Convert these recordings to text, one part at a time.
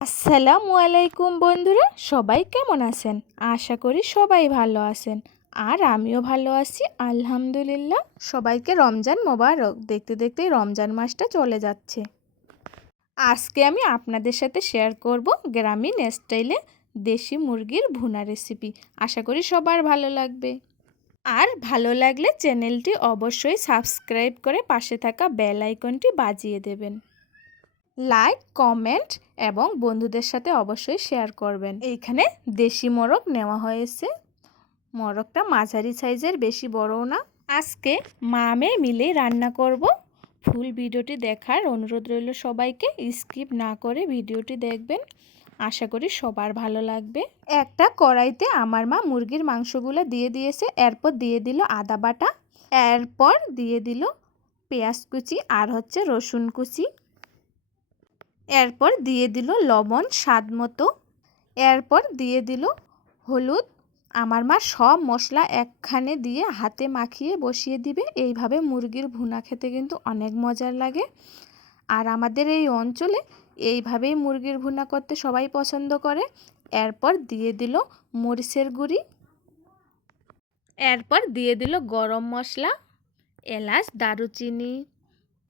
আসসালামু আলাইকুম বন্ধুরা, সবাই কেমন আছেন? আশা করি সবাই ভালো আছেন। আর আমিও ভালো আছি, আলহামদুলিল্লাহ। সবাইকে রমজান মোবারক। দেখতে দেখতেই রমজান মাসটা চলে যাচ্ছে। আজকে আমি আপনাদের সাথে শেয়ার করব গ্রামীণ স্টাইলে দেশি মুরগির ভুনা রেসিপি আশা করি সবার ভালো লাগবে। আর ভালো লাগলে চ্যানেলটি অবশ্যই সাবস্ক্রাইব করে পাশে থাকা বেল আইকনটি বাজিয়ে দেবেন। লাইক কমেন্ট এবং বন্ধুদের সাথে অবশ্যই শেয়ার করবেন। এইখানে দেশি মোরগ নেওয়া হয়েছে। মোরগটা মাঝারি সাইজের, বেশি বড়ও না। আজকে মা মেয়ে মিলেই রান্না করব। ফুল ভিডিওটি দেখার অনুরোধ রইল সবাইকে। স্কিপ না করে ভিডিওটি দেখবেন। আশা করি সবার ভালো লাগবে। একটা কড়াইতে আমার মা মুরগির মাংসগুলো দিয়ে দিয়েছে। এরপর দিয়ে দিল আদা বাটা। এরপর দিয়ে দিল পেঁয়াজ কুচি আর হচ্ছে রসুন কুচি। এরপর দিয়ে দিল লবণ, স্বাদ মতো। এরপর দিয়ে দিল হলুদ। আমার মা সব মশলা একখানে দিয়ে হাতে মাখিয়ে বসিয়ে দিবে। এইভাবে মুরগির ভুনা খেতে কিন্তু অনেক মজার লাগে। আর আমাদের এই অঞ্চলে এইভাবেই মুরগির ভুনা করতে সবাই পছন্দ করে। এরপর দিয়ে দিল মরিচের গুঁড়ি। এরপর দিয়ে দিল গরম মশলা, এলাচ, দারুচিনি।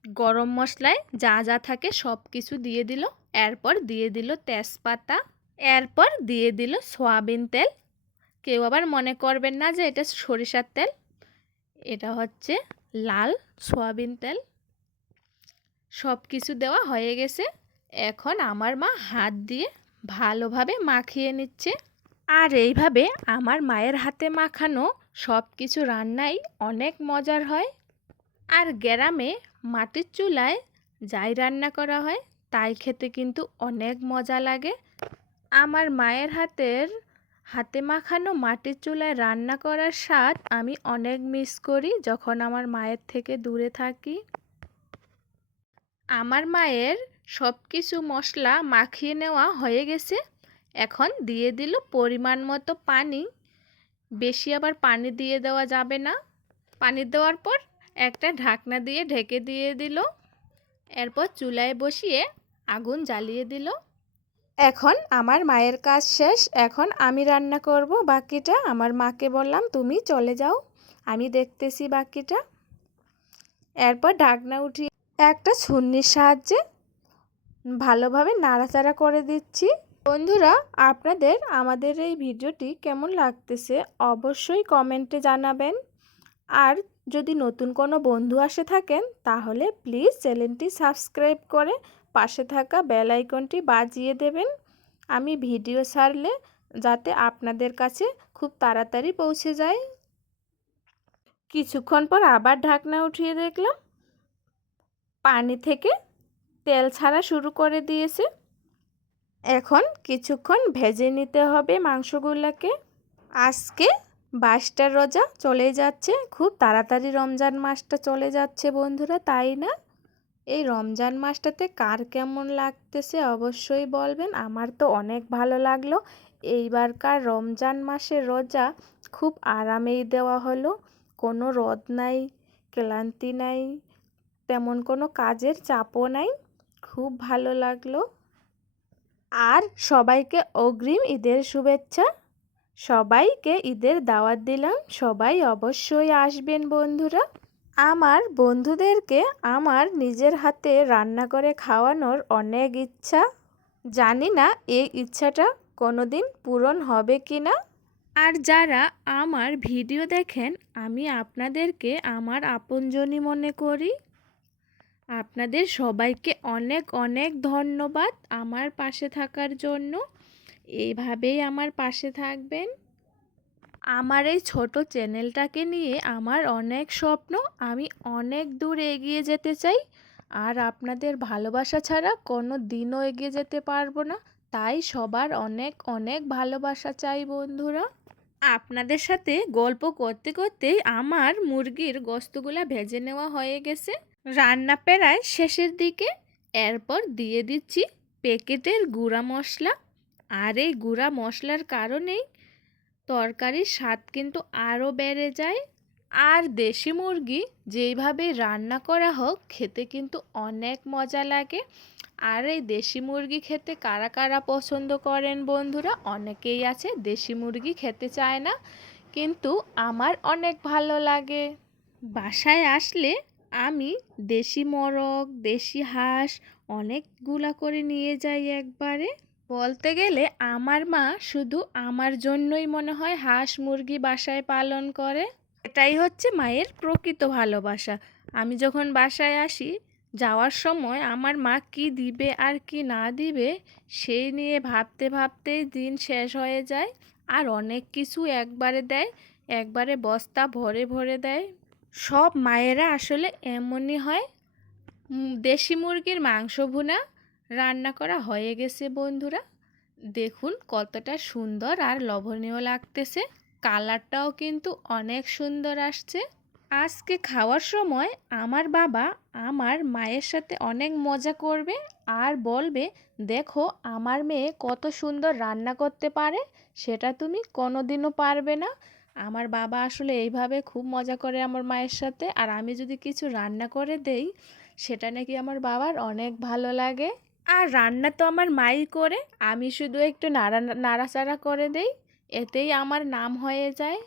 গরম মশলায় যা যা থাকে সব কিছু দিয়ে দিল। এরপর দিয়ে দিল তেজপাতা, এরপর দিয়ে দিল সয়াবিন তেল। কেউ আবার মনে করবেন না যে এটা সরিষার তেল। এটা হচ্ছে লাল সয়াবিন তেল। সব কিছু দেওয়া হয়ে গেছে। এখন আমার মা হাত দিয়ে ভালোভাবে মাখিয়ে নিচ্ছে। আর এইভাবে আমার মায়ের হাতে মাখানো সব কিছু রান্নাই অনেক মজার হয়। আর গ্রামে মাটির চুলায় যাই রান্না করা হয়, তাই খেতে কিন্তু অনেক মজা লাগে। আমার মায়ের হাতের, হাতে মাখানো মাটির চুলায় রান্না করার স্বাদ আমি অনেক মিস করি যখন আমার মায়ের থেকে দূরে থাকি। আমার মায়ের সব কিছু মশলা মাখিয়ে নেওয়া হয়ে গেছে। এখন দিয়ে দিল পরিমাণ মতো পানি। বেশি আবার পানি দিয়ে দেওয়া যাবে না। পানি দেওয়ার পর একটা ঢাকনা দিয়ে ঢেকে দিয়ে দিল। এরপর চুলায় বসিয়ে আগুন জ্বালিয়ে দিল। এখন আমার মায়ের কাজ শেষ, এখন আমি রান্না করব বাকিটা। আমার মাকে বললাম, তুমি চলে যাও, আমি দেখতেছি বাকিটা। এরপর ঢাকনা উঠিয়ে একটা ছুন্নির সাহায্যে ভালোভাবে নাড়াচাড়া করে দিচ্ছি। বন্ধুরা, আপনাদের, আমাদের এই ভিডিওটি কেমন লাগতেছে অবশ্যই কমেন্টে জানাবেন। আর যদি নতুন কোনো বন্ধু আসে থাকেন, তাহলে প্লিজ চ্যানেলটি সাবস্ক্রাইব করে পাশে থাকা বেল আইকনটি বাজিয়ে দেবেন। আমি ভিডিও ছাড়লে যাতে আপনাদের কাছে খুব তাড়াতাড়ি পৌঁছে যায়। কিছুক্ষণ পর আবার ঢাকনা উঠিয়ে দেখলাম, পানি থেকে তেল ছাড়া শুরু করে দিয়েছে। এখন কিছুক্ষণ ভেজে নিতে হবে মাংসগুলোকে। আজকে বাইশটা রোজা চলে যাচ্ছে, খুব তাড়াতাড়ি রমজান মাসটা চলে যাচ্ছে বন্ধুরা, তাই না? এই রমজান মাসটাতে কার কেমন লাগতেছে অবশ্যই বলবেন, আমার তো অনেক ভালো লাগল। এইবারকার রমজান মাসে রোজা খুব আরামেই দেওয়া হলো, কোনো রদ নাই, ক্লান্তি নাই, তেমন কোনো কাজের চাপও নাই, খুব ভালো লাগল। আর সবাইকে অগ্রিম ঈদের শুভেচ্ছা। সবাইকে ঈদের দাওয়াত দিলাম। সবাই অবশ্যই আসবেন বন্ধুরা। আমার বন্ধুদেরকে আমার নিজের হাতে রান্না করে খাওয়ানোর অনেক ইচ্ছা। জানি না এই ইচ্ছাটা কোনো দিন পূরণ হবে কি না আর যারা আমার ভিডিও দেখেন, আমি আপনাদেরকে আমার আপনজনই মনে করি। আপনাদের সবাইকে অনেক অনেক ধন্যবাদ আমার পাশে থাকার জন্য। এইভাবেই আমার পাশে থাকবেন। আমার এই ছোট চ্যানেলটাকে নিয়ে আমার অনেক স্বপ্ন, আমি অনেক দূর এগিয়ে যেতে চাই। আর আপনাদের ভালোবাসা ছাড়া কোনো দিনও এগিয়ে যেতে পারব না। তাই সবার অনেক অনেক ভালোবাসা চাই বন্ধুরা। আপনাদের সাথে গল্প করতে করতেই আমার মুরগির গোস্তগুলা ভেজে নেওয়া হয়ে গেছে। রান্না প্রায় শেষের দিকে। এরপর দিয়ে দিচ্ছি প্যাকেটের গুঁড়া মশলা। আর এই গুঁড়া মশলার কারণেই? তরকারির স্বাদ কিন্তু আরও বেড়ে যায়। আর দেশি মুরগি যেইভাবে রান্না করা হোক, খেতে কিন্তু অনেক মজা লাগে। আর এই দেশি মুরগি খেতে কারা কারা পছন্দ করেন বন্ধুরা? অনেকেই আছে, দেশি মুরগি খেতে চায় না, কিন্তু আমার অনেক ভালো লাগে। বাসায় আসলে আমি দেশি মোরগ, দেশি হাঁস অনেকগুলা করে নিয়ে যাই একবারে। বলতে গেলে আমার মা শুধু আমার জন্যই মনে হয় হাঁস মুরগি বাসায় পালন করে। এটাই হচ্ছে মায়ের প্রকৃত ভালোবাসা। আমি যখন বাসায় আসি, যাওয়ার সময় আমার মা কি দিবে আর কি না দিবে সেই নিয়ে ভাবতে ভাবতেই দিন শেষ হয়ে যায় আর অনেক কিছু একবারে দেয়, একবারে বস্তা ভরে ভরে দেয়। সব মায়েরা আসলে এমনই হয়। দেশি মুরগির মাংস ভুনা রান্না করা হয়ে গেছে, বন্ধুরা। দেখুন কতটা সুন্দর আর লবণীয় লাগতেছে। কালারটাও কিন্তু অনেক সুন্দর আসছে। আজকে খাওয়ার সময় আমার বাবা আমার মায়ের সাথে অনেক মজা করবে আর বলবে, দেখো, আমার মেয়ে কত সুন্দর রান্না করতে পারে, সেটা তুমি কোনোদিনও পারবে না। আমার বাবা আসলে এইভাবে খুব মজা করে আমার মায়ের সাথে, আর আমি যদি কিছু রান্না করে দেই, সেটা নাকি আমার বাবার অনেক ভালো লাগে। আর রান্না তো আমার মাই করে। আমি শুধু একটু নাড়া, নাড়াচাড়া করে দেই। এতেই আমার নাম হয়ে যায়।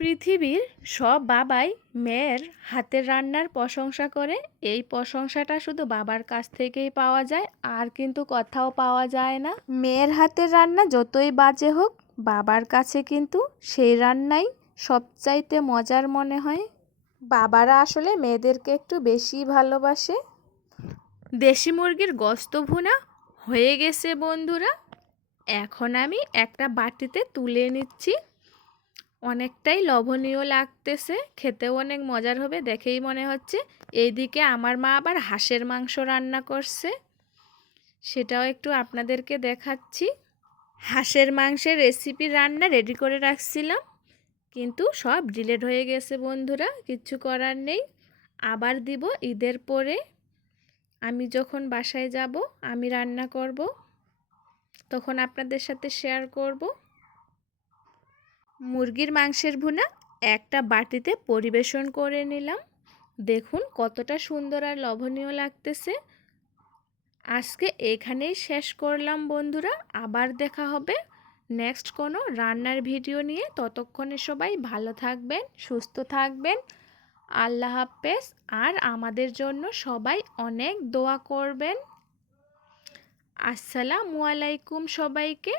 পৃথিবীর সব বাবাই মেয়ের হাতের রান্নার প্রশংসা করে। এই প্রশংসাটা শুধু বাবার কাছ থেকেই পাওয়া যায়, আর কিন্তু কথাও পাওয়া যায় না। মেয়ের হাতের রান্না যতই বাজে হোক, বাবার কাছে কিন্তু সেই রান্নাই সবচাইতে মজার মনে হয়। বাবারা আসলে মেয়েদেরকে একটু বেশি ভালোবাসে। দেশি মুরগির গস্ত ভুনা হয়ে গেছে বন্ধুরা। এখন আমি একটা বাটিতে তুলে নিচ্ছি। অনেকটাই লবণীয় লাগতেছে, খেতেও অনেক মজার হবে, দেখেই মনে হচ্ছে। এইদিকে আমার মা আবার হাঁসের মাংস রান্না করছে। সেটাও একটু আপনাদেরকে দেখাচ্ছি। হাঁসের মাংসের রেসিপি রান্না রেডি করে রাখছিলাম, কিন্তু সব ডিলেট হয়ে গেছে বন্ধুরা কিচ্ছু করার নেই। আবার দিব ঈদের পরে। আমি যখন বাসায় যাব, আমি রান্না করব, তখন আপনাদের সাথে শেয়ার করব। মুরগির মাংসের ভুনা একটা বাটিতে পরিবেশন করে নিলাম। দেখুন কতটা সুন্দর আর লোভনীয় লাগতেছে। আজকে এখানেই শেষ করলাম বন্ধুরা, আবার দেখা হবে নেক্সট কোনো রান্নার ভিডিও নিয়ে। ততক্ষণে সবাই ভালো থাকবেন, সুস্থ থাকবেন। আল্লাহ হাফেজ। আর আমাদের জন্য সবাই অনেক দোয়া করবেন। আসসালামু আলাইকুম সবাইকে।